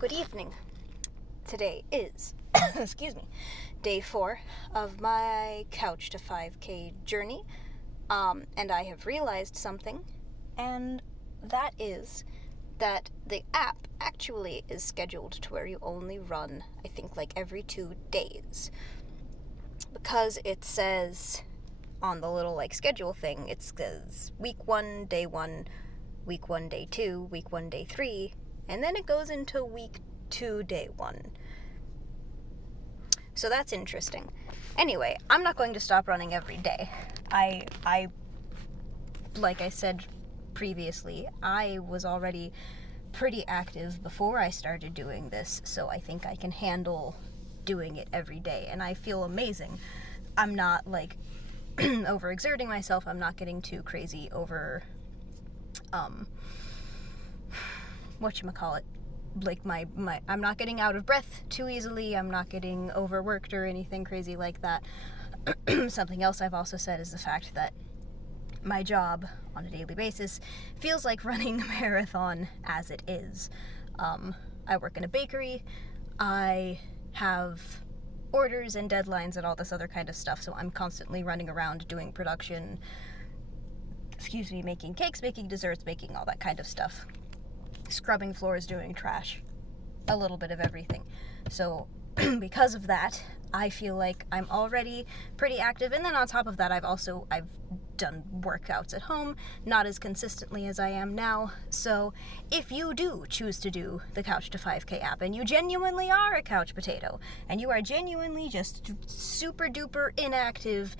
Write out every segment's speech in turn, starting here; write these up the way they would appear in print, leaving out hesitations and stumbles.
Good evening. Today is, excuse me, day 4 of my couch to 5K journey, and I have realized something, and that is that the app actually is scheduled to where you only run, I think, like every 2 days, because it says on the little schedule thing, it says week 1, day 1, week 1, day 2, week 1, day 3, and then it goes into week 2, day 1. So that's interesting. Anyway, I'm not going to stop running every day. I like I said previously, I was already pretty active before I started doing this, so I think I can handle doing it every day, and I feel amazing. I'm not overexerting myself. I'm not getting too crazy over whatchamacallit, I'm not getting out of breath too easily. I'm not getting overworked or anything crazy like that. Something else I've also said is the fact that my job on a daily basis feels like running a marathon as it is. I work in a bakery. I have orders and deadlines and all this other kind of stuff, so I'm constantly running around doing production, making cakes, making desserts, making all that kind of stuff. Scrubbing floors, doing trash, a little bit of everything. So because of that, I feel like I'm already pretty active, and then on top of that, I've done workouts at home, not as consistently as I am now. So if you do choose to do the Couch to 5K app, and you genuinely are a couch potato, and you are genuinely just super duper inactive,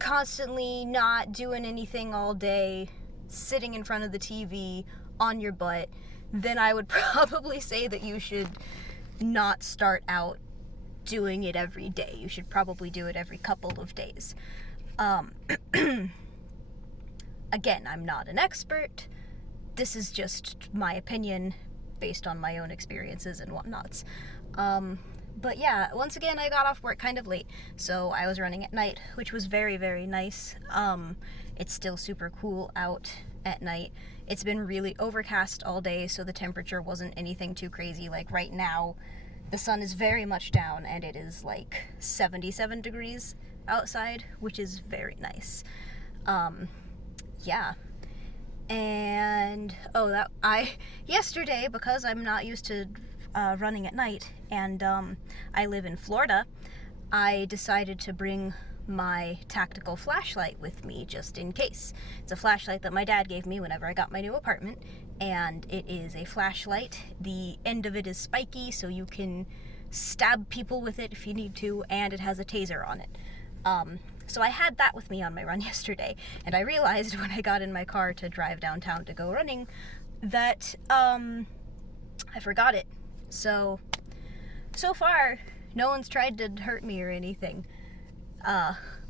constantly not doing anything all day, sitting in front of the TV on your butt, then I would probably say that you should not start out doing it every day. You should probably do it every couple of days. Again, I'm not an expert. This is just my opinion based on my own experiences and whatnots. But yeah, once again, I got off work kind of late, so I was running at night, which was very, very nice. It's still super cool out at night. It's been really overcast all day, so the temperature wasn't anything too crazy. Like right now, the sun is very much down, and it is 77 degrees outside, which is very nice. Yeah. And yesterday, because I'm not used to running at night, and I live in Florida, I decided to bring my tactical flashlight with me just in case. It's a flashlight that my dad gave me whenever I got my new apartment, and it is a flashlight. The end of it is spiky, so you can stab people with it if you need to, and it has a taser on it. So I had that with me on my run yesterday, and I realized when I got in my car to drive downtown to go running that I forgot it. So far, no one's tried to hurt me or anything.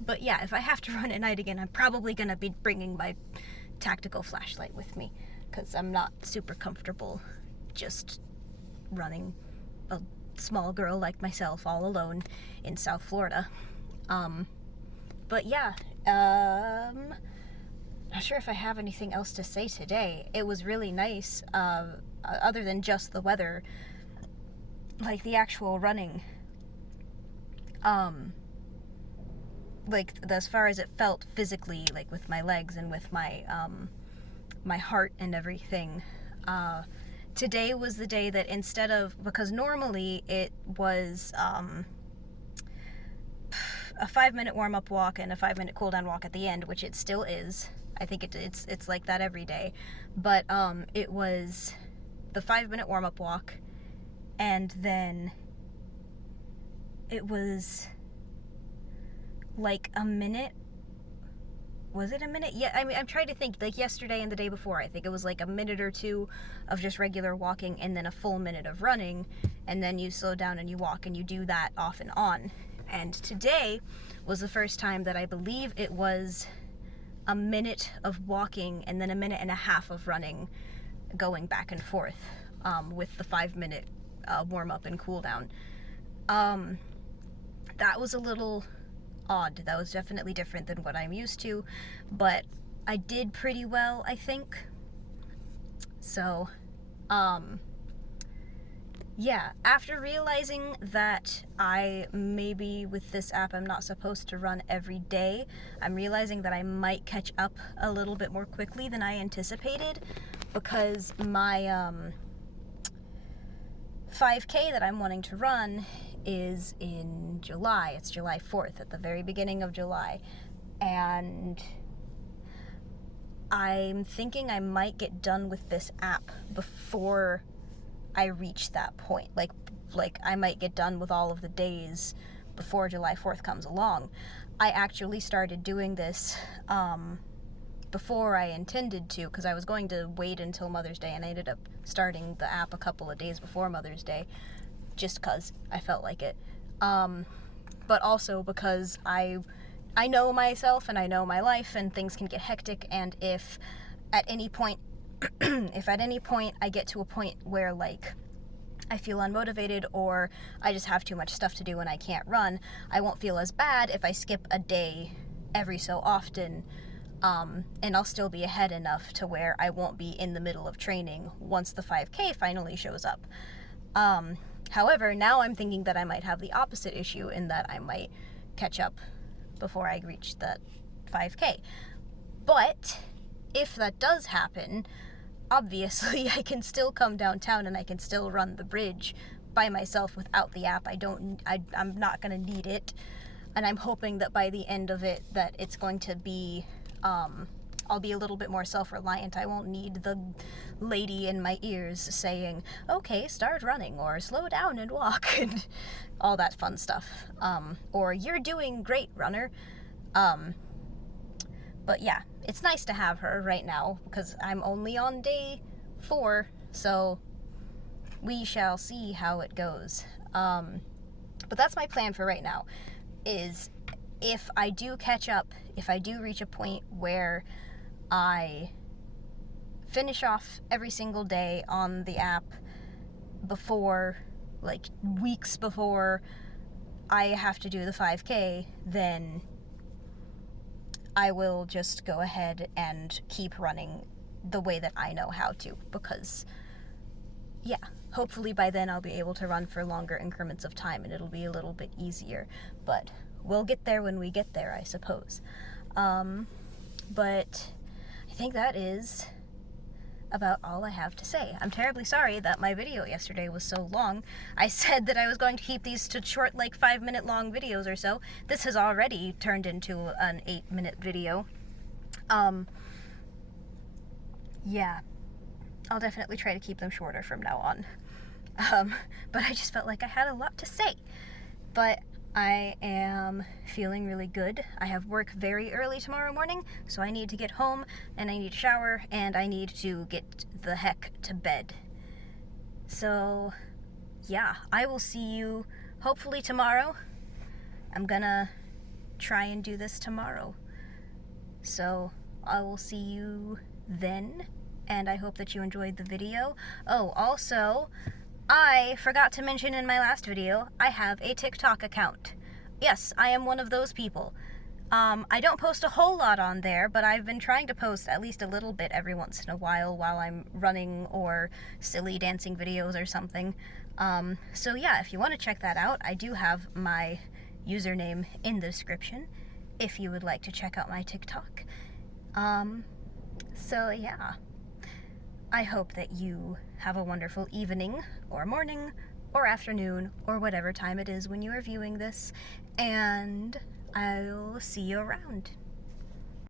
But yeah, if I have to run at night again, I'm probably gonna be bringing my tactical flashlight with me, because I'm not super comfortable just running a small girl like myself all alone in South Florida. But yeah, not sure if I have anything else to say today. It was really nice, other than just the weather, the actual running, as far as it felt physically, with my legs and with my my heart and everything. Today was the day that because normally it was a 5-minute warm-up walk and a 5-minute cool-down walk at the end, which it still is. I think it's like that every day. But it was the 5-minute warm-up walk, and then it was a minute. Was it a minute? Yeah, I mean, I'm trying to think. Yesterday and the day before, I think it was a minute or two of just regular walking, and then a full minute of running, and then you slow down and you walk, and you do that off and on. And today was the first time that I believe it was a minute of walking and then a minute and a half of running, going back and forth, with the 5-minute warm-up and cool-down. That was a little odd. That was definitely different than what I'm used to, but I did pretty well, I think. So, yeah, after realizing that I maybe with this app I'm not supposed to run every day, I'm realizing that I might catch up a little bit more quickly than I anticipated, because my 5K that I'm wanting to run is in July. It's July 4th, at the very beginning of July. And I'm thinking I might get done with this app before I reach that point. Like I might get done with all of the days before July 4th comes along. I actually started doing this before I intended to, because I was going to wait until Mother's Day, and I ended up starting the app a couple of days before Mother's Day, just because I felt like it. But also because I know myself and I know my life, and things can get hectic, and if at any point I get to a point where like I feel unmotivated or I just have too much stuff to do and I can't run, I won't feel as bad if I skip a day every so often, and I'll still be ahead enough to where I won't be in the middle of training once the 5K finally shows up. However, now I'm thinking that I might have the opposite issue, in that I might catch up before I reach that 5K. But if that does happen, obviously I can still come downtown and I can still run the bridge by myself without the app. I'm not going to need it, and I'm hoping that by the end of it that it's going to be I'll be a little bit more self-reliant. I won't need the lady in my ears saying, okay, start running, or slow down and walk, and all that fun stuff. Or you're doing great, runner. But yeah, it's nice to have her right now, because I'm only on day 4, so we shall see how it goes. But that's my plan for right now, is if I do catch up, if I do reach a point where I finish off every single day on the app before, like weeks before I have to do the 5K, then I will just go ahead and keep running the way that I know how to, because yeah, hopefully by then I'll be able to run for longer increments of time and it'll be a little bit easier. But we'll get there when we get there, I suppose. But I think that is about all I have to say. I'm terribly sorry that my video yesterday was so long. I said that I was going to keep these to short, like 5-minute long videos or so. This has already turned into an 8-minute video. Yeah, I'll definitely try to keep them shorter from now on. But I just felt like I had a lot to say. But I am feeling really good. I have work very early tomorrow morning, so I need to get home, and I need to shower, and I need to get the heck to bed. So, yeah, I will see you hopefully tomorrow. I'm gonna try and do this tomorrow. So, I will see you then, and I hope that you enjoyed the video. Oh, also, I forgot to mention in my last video, I have a TikTok account. Yes, I am one of those people. I don't post a whole lot on there, but I've been trying to post at least a little bit every once in a while I'm running, or silly dancing videos or something. So yeah, if you want to check that out, I do have my username in the description if you would like to check out my TikTok. So yeah, I hope that you have a wonderful evening, or morning, or afternoon, or whatever time it is when you are viewing this, and I'll see you around.